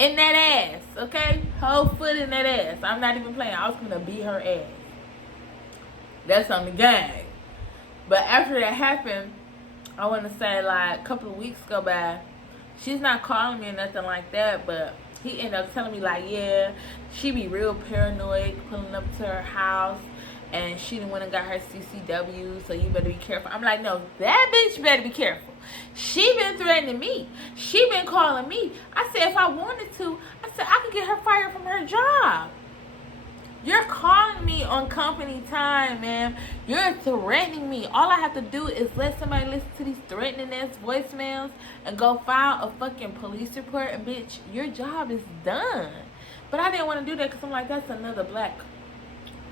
in that ass, okay? Whole foot in that ass. I'm not even playing. I was gonna beat her ass. That's on the gang. But after that happened, I want to say like a couple of weeks go by. She's not calling me or nothing like that, but he ended up telling me like, yeah, she be real paranoid pulling up to her house, and she didn't want to got her CCW, so you better be careful. I'm like, no, that bitch better be careful. She been threatening me. She been calling me. I said if I wanted to, I said I could get her fired from her job. You're calling me on company time, man. You're threatening me. All I have to do is let somebody listen to these threatening ass voicemails and go file a fucking police report, and bitch, your job is done. But I didn't want to do that because I'm like, that's another black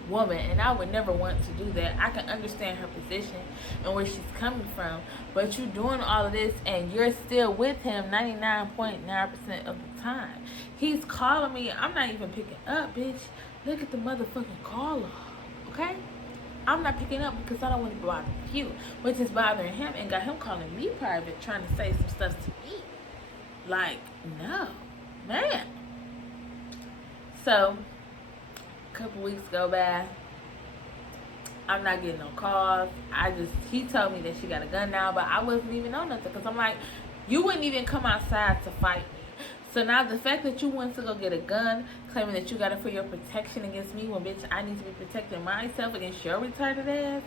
woman, and I would never want to do that. I can understand her position and where she's coming from, but you're doing all of this and you're still with him 99.9% of the time. He's calling me. I'm not even picking up, bitch. Look at the motherfucking caller, okay? I'm not picking up because I don't want to bother you, which is bothering him and got him calling me private, trying to say some stuff to me. Like, no, man. So a couple weeks go by. I'm not getting no calls. He told me that she got a gun now, but I wasn't even on nothing because I'm like, you wouldn't even come outside to fight me. So now the fact that you went to go get a gun, claiming that you got it for your protection against me, when bitch, I need to be protecting myself against your retarded ass,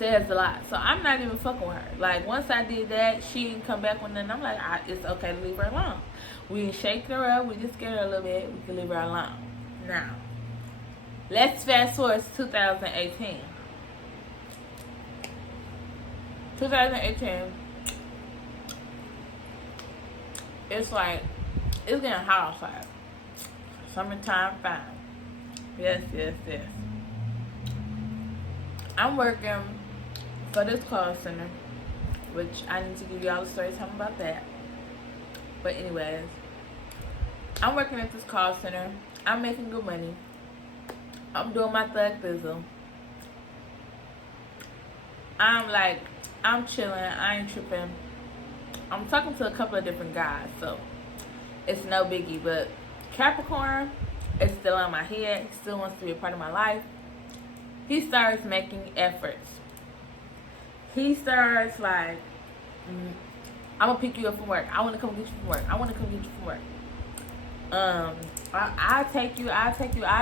says a lot. So I'm not even fucking with her. Like, once I did that, she didn't come back with nothing. I'm like, it's okay to leave her alone. We didn't shake her up. We just scared her a little bit. We can leave her alone. Now, let's fast forward to 2018. 2018. It's like, it's getting hot outside. Summertime fine. Yes, yes, yes. I'm working for this call center, which I need to give y'all a story time about that. But anyways, I'm working at this call center. I'm making good money. I'm doing my thug thizzle. I'm chilling. I ain't tripping. I'm talking to a couple of different guys, so it's no biggie. But Capricorn is still on my head. He still wants to be a part of my life. He starts making efforts. He starts like, I'm gonna pick you up from work. I want to come get you from work. I want to come get you from work. I take you. I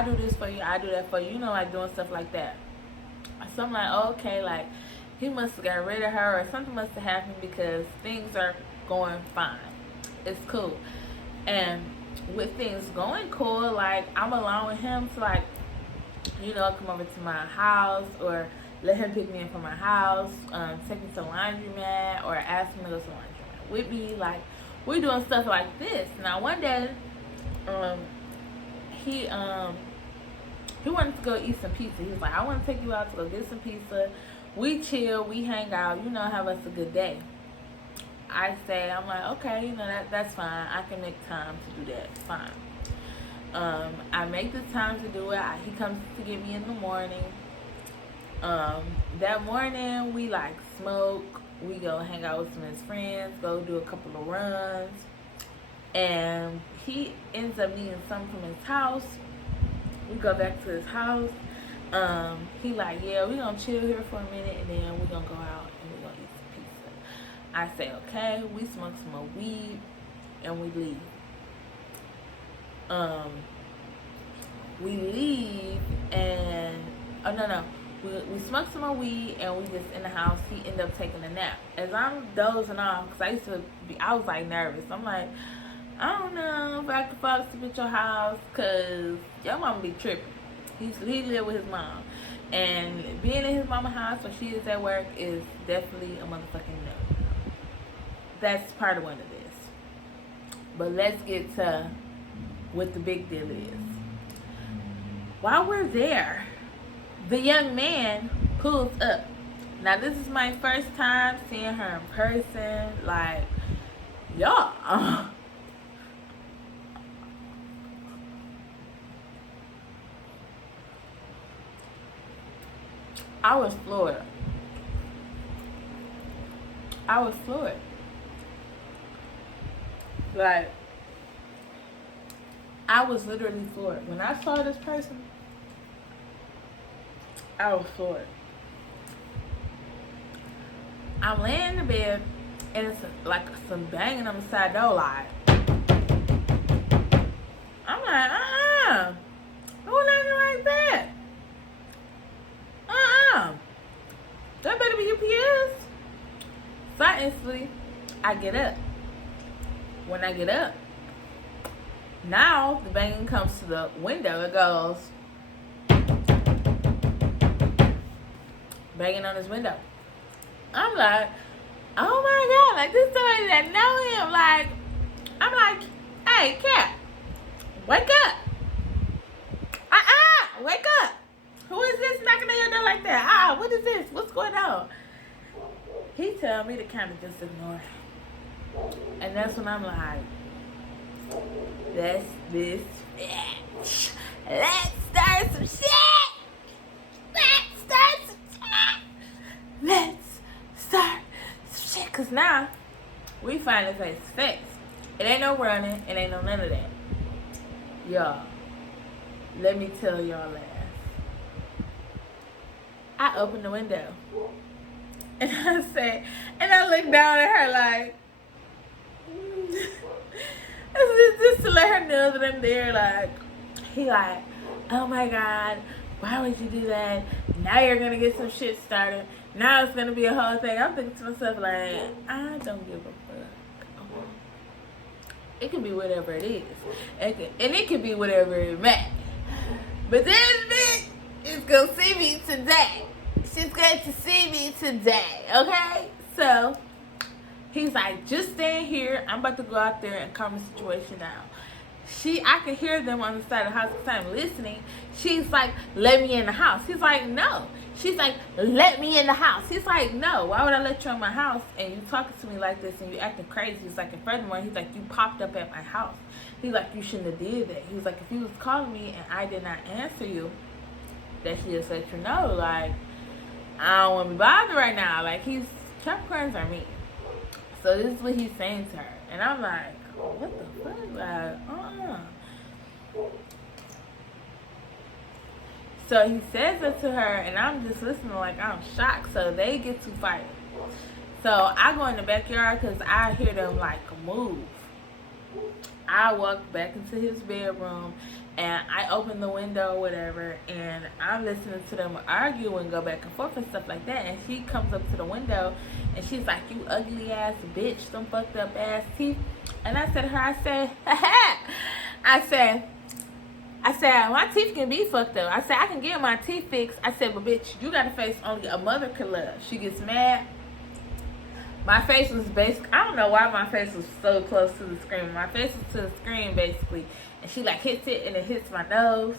do this for you. I do that for you. You know, like doing stuff like that. So I'm like, oh, okay, like he must have got rid of her or something must have happened because things are going fine. It's cool. And with things going cool, like I'm allowing him to, like, you know, come over to my house or let him pick me up from my house, take me to the laundromat or ask me to go to the laundromat with me. Like, we're doing stuff like this. Now one day, he wanted to go eat some pizza. He was like, I want to take you out to go get some pizza. We chill, we hang out, you know, have us a good day. I say, I'm like, okay, you know, that's fine. I can make time to do that. Fine. I make the time to do it. He comes to get me in the morning. That morning, we like smoke. We go hang out with some of his friends, go do a couple of runs. And he ends up needing something from his house. We go back to his house. He like, yeah, we gonna chill here for a minute and then we gonna go out and we gonna eat some pizza. I say, okay. We smoke some more weed and we leave. We leave and, oh no. We smoked some more weed and we just in the house. He ended up taking a nap. As I'm dozing off, because I was like nervous. I'm like, I don't know if I can fall asleep at your house because your mama be tripping. He live with his mom. And being in his mama's house when she is at work is definitely a motherfucking no. That's part of what it is. But let's get to what the big deal is. While we're there, the young man pulls up. Now, this is my first time seeing her in person. Like, y'all. I was floored. Like, I was literally floored. When I saw this person, I was floored. I'm laying in the bed, and it's like some banging on the side door, like. I'm like, who nothing like that? That better be UPS. So instantly, I get up. When I get up, now the banging comes to the window. It goes banging on his window. I'm like, oh my God, like this somebody that know him. Like, I'm like, hey, Cap, wake up. Wake up. Who is this knocking on your door like that? What is this? What's going on? He tell me to kind of just ignore it. And that's when I'm like, that's this bitch. Let's start some shit. Let's start some shit. Let's start some shit. Because now, we finally face to face. It ain't no running. It ain't no none of that. Y'all, let me tell y'all that. I opened the window. And I said, and I looked down at her like, just to let her know that I'm there. Like, he like, oh my God, why would you do that? Now you're going to get some shit started. Now it's going to be a whole thing. I'm thinking to myself like, I don't give a fuck. It could be whatever it is. And it could be whatever it may. But this bitch is going to see me today. She's going to see me today, okay? So, he's like, just stand here. I'm about to go out there and calm the situation down. I could hear them on the side of the house because I'm listening. She's like, let me in the house. He's like, no. She's like, let me in the house. He's like, no. Why would I let you in my house and you talking to me like this and you acting crazy? He's like, and furthermore, he's like, you popped up at my house. He's like, you shouldn't have did that. He's like, if you was calling me and I did not answer you, that should just let you know, like, I don't want to be bothered right now. Like, Capricorns are me. So this is what he's saying to her. And I'm like, what the fuck? Like, So he says it to her, and I'm just listening like I'm shocked. So they get to fight. So I go in the backyard because I hear them, like, move. I walk back into his bedroom, and I open the window or whatever, and I'm listening to them argue and go back and forth and stuff like that. And she comes up to the window, and she's like, you ugly ass bitch, some fucked up ass teeth. And I said to her, I said, my teeth can be fucked up. I said, I can get my teeth fixed. I said, but bitch, you got a face only a mother could love. She gets mad. My face was I don't know why my face was so close to the screen. My face was to the screen, basically. And she, like, hits it, and it hits my nose.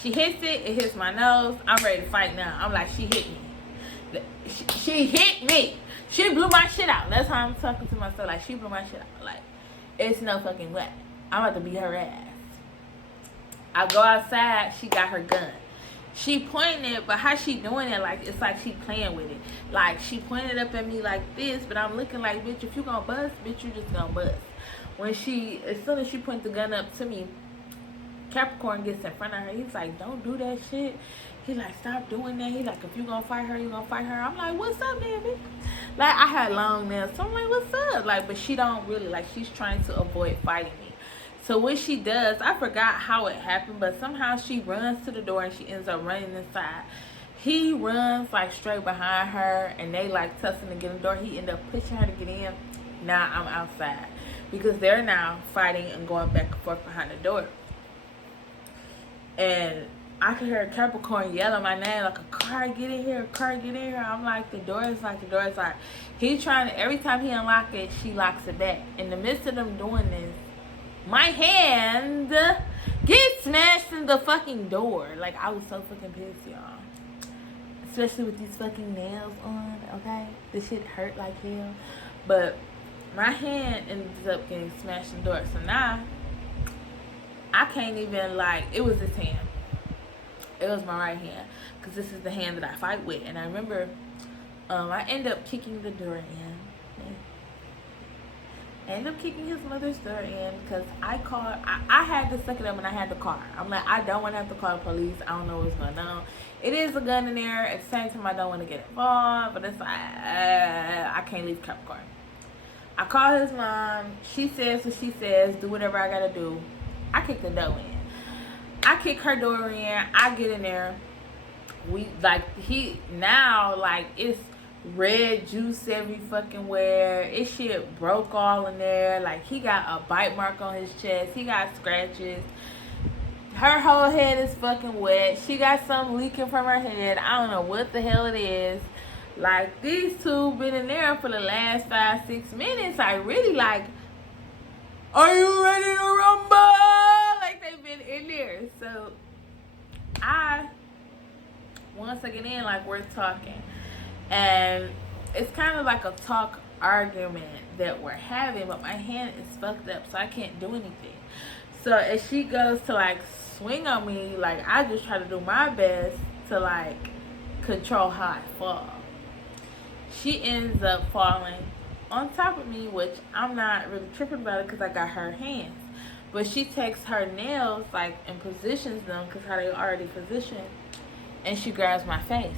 She hits it, it hits my nose. I'm ready to fight now. I'm like, she hit me. She hit me. She blew my shit out. That's how I'm talking to myself. Like, she blew my shit out. Like, it's no fucking way. I'm about to beat her ass. I go outside. She got her gun. She pointing it, but how she doing it, like, it's like she playing with it. Like, she pointed up at me like this, but I'm looking like, bitch, if you gonna bust, bitch, you just gonna bust. As soon as she pointed the gun up to me, Capricorn gets in front of her. He's like, don't do that shit. He's like, stop doing that. He's like, if you gonna fight her, you gonna fight her. I'm like, what's up, baby? Like, I had long nails, so I'm like, what's up? Like, but she don't really, like, she's trying to avoid fighting me. So what she does, I forgot how it happened, but somehow she runs to the door and she ends up running inside. He runs, like, straight behind her, and they, like, tussling to get in the door. He ended up pushing her to get in. Now I'm outside because they're now fighting and going back and forth behind the door. And I could hear Capricorn yelling my name, like, a car, get in here, a car, get in here. I'm like, the door is locked. He trying to, every time he unlocks it, she locks it back. In the midst of them doing this, my hand gets smashed in the fucking door. Like, I was so fucking pissed, y'all. Especially with these fucking nails on, okay? This shit hurt like hell. But my hand ends up getting smashed in the door. So now, I can't even, like, it was this hand. It was my right hand. Because this is the hand that I fight with. And I remember, I ended up kicking the door in. Ended up kicking his mother's door in because I called. I had to suck it up and I had to call her. I'm like, I don't want to have to call the police. I don't know what's going on. It is a gun in there. At the same time, I don't want to get involved. But it's like, I can't leave Capricorn. I call his mom. She says what she says. Do whatever I got to do. I kick the door in. I kick her door in. I get in there. It's red juice every fucking where. It shit broke all in there. Like, he got a bite mark on his chest. He got scratches. Her whole head is fucking wet. She got something leaking from her head. I don't know what the hell it is. Like, these two been in there for the last 5-6 minutes. I really like, are you ready to rumble? Like, they've been in there. So once I get in, like, we're talking. And it's kind of like a talk argument that we're having, but my hand is fucked up, so I can't do anything. So as she goes to, like, swing on me, like, I just try to do my best to, like, control how I fall. She ends up falling on top of me, which I'm not really tripping about it because I got her hands. But she takes her nails, like, and positions them because how they already positioned, and she grabs my face.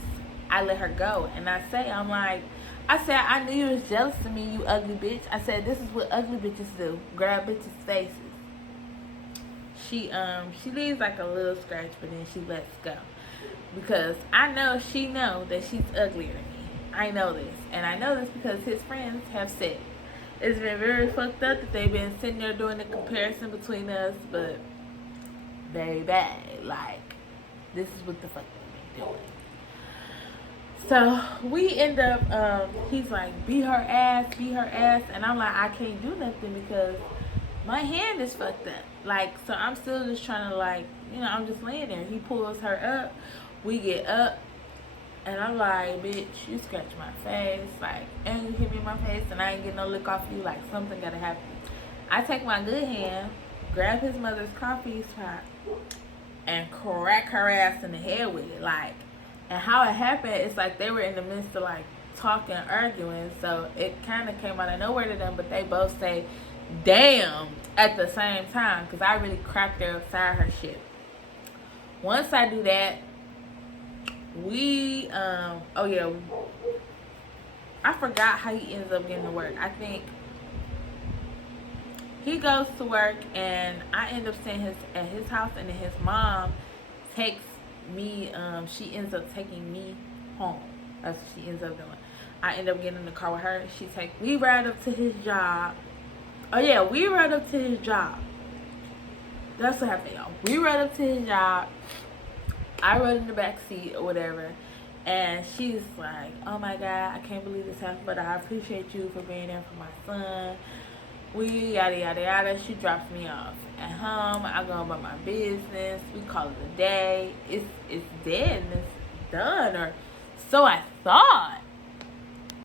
I let her go, and I said, I knew you was jealous of me, you ugly bitch. I said, this is what ugly bitches do. Grab bitches' faces. She leaves like a little scratch, but then she lets go. Because I know she know that she's uglier than me. I know this. And I know this because his friends have said. It's been very fucked up that they've been sitting there doing the comparison between us, but baby, like, this is what the fuck they've been doing. So we end up, he's like, beat her ass, and I'm like, I can't do nothing because my hand is fucked up. Like, so I'm still just trying to, like, you know, I'm just laying there. He pulls her up, we get up, and I'm like, bitch, you scratch my face, like, and you hit me in my face, and I ain't getting no lick off you, like, something gotta happen. I take my good hand, grab his mother's coffee pot, and crack her ass in the head with it, like. And how it happened, it's like they were in the midst of, like, talking, arguing. So it kind of came out of nowhere to them, but they both say, damn, at the same time. Because I really cracked her upside her shit. Once I do that, we, I forgot how he ends up getting to work. I think he goes to work, and I end up staying at his house, and then his mom takes me, she ends up taking me home. That's what she ends up doing. I end up getting in the car with her. We ride up to his job. Oh yeah, we ride up to his job. That's what happened, y'all. We ride up to his job. I rode in the back seat or whatever, and she's like, oh my God, I can't believe this happened, but I appreciate you for being there for my son. We yada yada yada. She drops me off at home. I go about my business. We call it a day. It's dead and it's done, or so I thought.